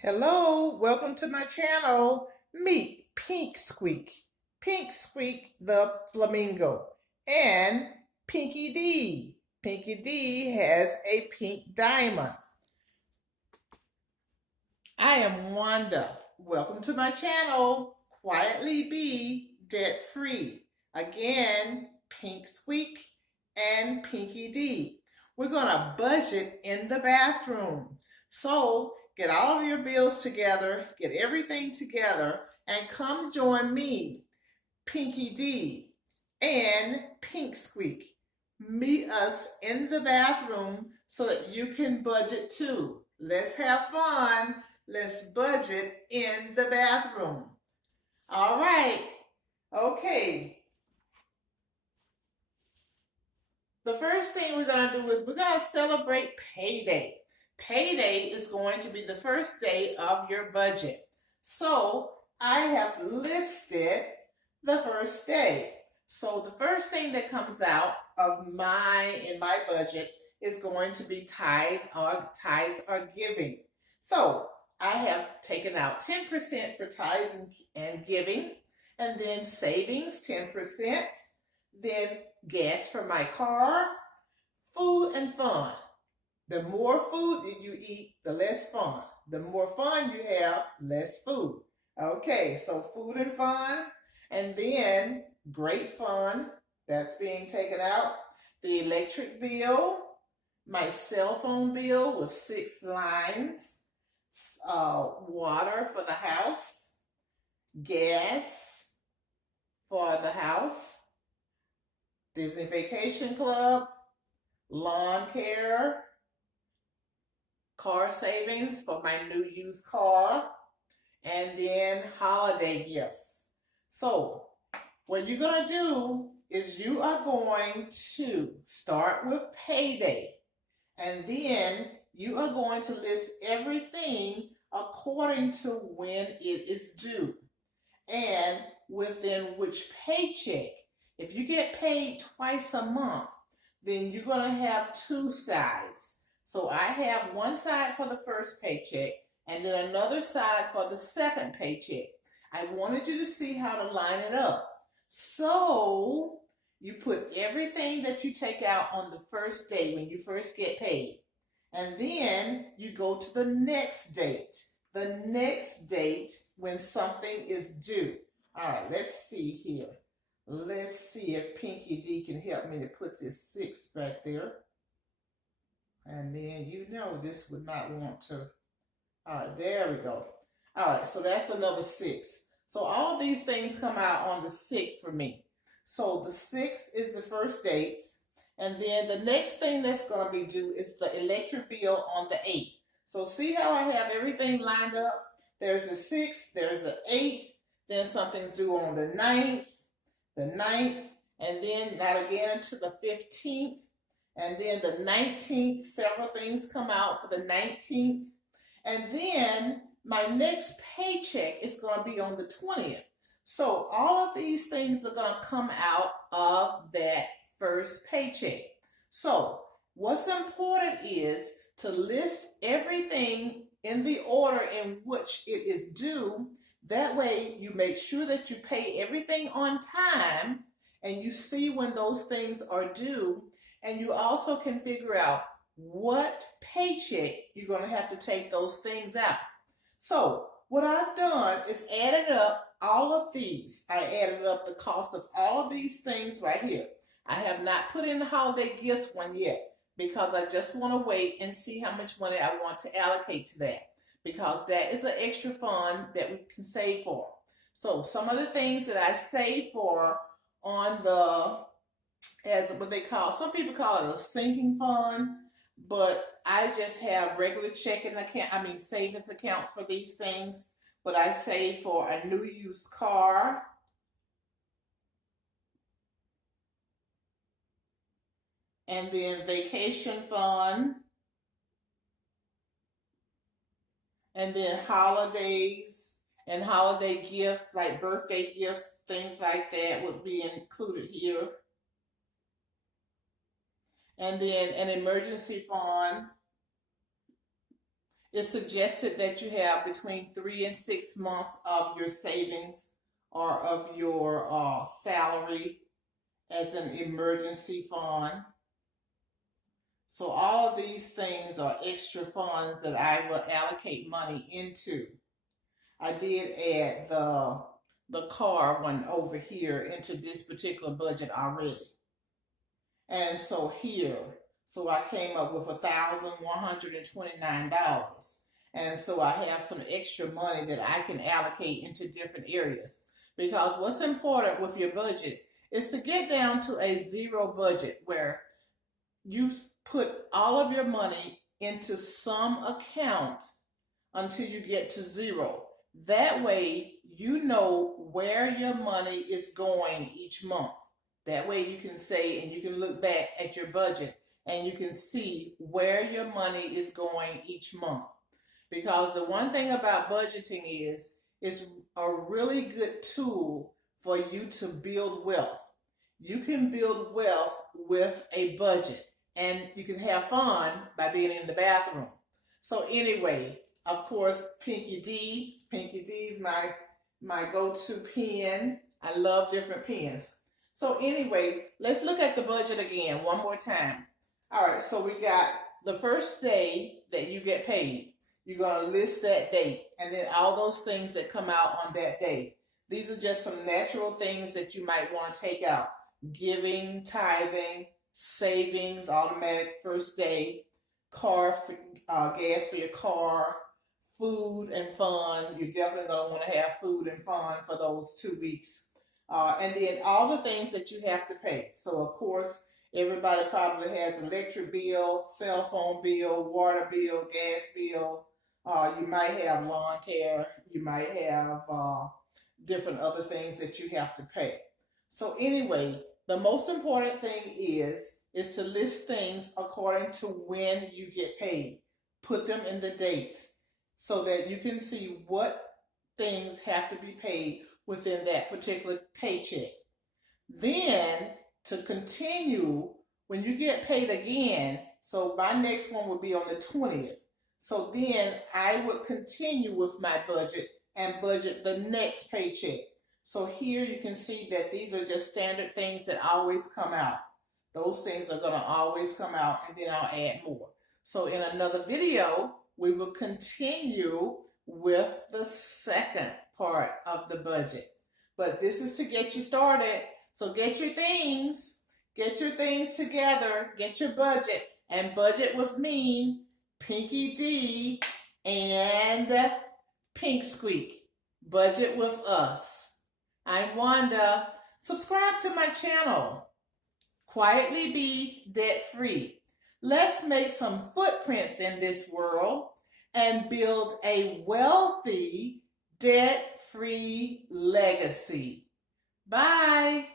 Hello, welcome to my channel. Meet Pink Squeak. Pink Squeak the flamingo. And Pinky D. Pinky D has a pink diamond. I am Wanda. Welcome to my channel. Quietly be debt free. Again, Pink Squeak and Pinky D. We're going to budget in the bathroom. So get all of your bills together, get everything together, and come join me, Pinky D, and Pink Squeak. Meet us in the bathroom so that you can budget too. Let's have fun. Let's budget in the bathroom. All right. Okay. The first thing we're going to do is we're going to celebrate payday. Payday is going to be the first day of your budget. So I have listed the first day. So the first thing that comes out of in my budget is going to be tithes or giving. So I have taken out 10% for tithes and giving, and then savings 10%, then gas for my car, food and fun. The more food that you eat, the less fun. The more fun you have, less food. Okay, so food and fun, and then great fun, that's being taken out. The electric bill, my cell phone bill with 6 lines, water for the house, gas for the house, Disney Vacation Club, lawn care, car savings for my new used car, and then holiday gifts. So what you're going to do is you are going to start with payday, and then you are going to list everything according to when it is due and within which paycheck. If you get paid twice a month, then you're going to have two sides. So I have one side for the first paycheck and then another side for the second paycheck. I wanted you to see how to line it up. So you put everything that you take out on the first day when you first get paid. And then you go to the next date. The next date when something is due. All right, let's see here. Let's see if Pinky D can help me to put this 6 back there. And then you know this would not want to. All right, there we go. All right, so that's another 6. So all of these things come out on the 6th for me. So the 6th is the first dates. And then the next thing that's going to be due is the electric bill on the 8th. So see how I have everything lined up? There's a 6th, there's an 8th, then something's due on the 9th, and then not again until the 15th, and then the 19th, several things come out for the 19th, and then my next paycheck is going to be on the 20th. So all of these things are going to come out of that first paycheck. So what's important is to list everything in the order in which it is due. That way you make sure that you pay everything on time and you see when those things are due, and you also can figure out what paycheck you're going to have to take those things out. So what I've done is added up all of these. I added up the cost of all of these things right here. I have not put in the holiday gifts one yet because I just want to wait and see how much money I want to allocate to that, because that is an extra fund that we can save for. So some of the things that I save for on the, as what they call, some people call it a sinking fund, but I just have regular savings accounts for these things. But I save for a new used car, and then vacation fund, and then holidays and holiday gifts like birthday gifts, things like that would be included here. And then an emergency fund, It's suggested that you have between 3 and 6 months of your savings or of your salary as an emergency fund. So all of these things are extra funds that I will allocate money into. I did add the car one over here into this particular budget already. And so I came up with $1,129. And so I have some extra money that I can allocate into different areas. Because what's important with your budget is to get down to a zero budget where you put all of your money into some account until you get to zero. That way, you know where your money is going each month. That way you can say, and you can look back at your budget and you can see where your money is going each month. Because the one thing about budgeting is it's a really good tool for you to build wealth. You can build wealth with a budget, and you can have fun by being in the bathroom. So anyway, of course, Pinky D is my go-to pen. I love different pens. So anyway, let's look at the budget again one more time. All right, so we got the first day that you get paid. You're going to list that date and then all those things that come out on that day. These are just some natural things that you might want to take out. Giving, tithing, savings, automatic first day, gas for your car, food and fun. You're definitely going to want to have food and fun for those 2 weeks. And then all the things that you have to pay. So, of course, everybody probably has electric bill, cell phone bill, water bill, gas bill. You might have lawn care. You might have different other things that you have to pay. So anyway, the most important thing is to list things according to when you get paid. Put them in the dates so that you can see what things have to be paid within that particular paycheck. Then to continue, when you get paid again, so my next one would be on the 20th. So then I would continue with my budget and budget the next paycheck. So here you can see that these are just standard things that always come out. Those things are going to always come out, and then I'll add more. So in another video, we will continue with the second part of the budget. But this is to get you started. So get your things together, get your budget, and budget with me, Pinky D, and Pink Squeak. Budget with us. I'm Wanda. Subscribe to my channel. Quietly be debt free. Let's make some footprints in this world and build a wealthy, debt free legacy. Bye.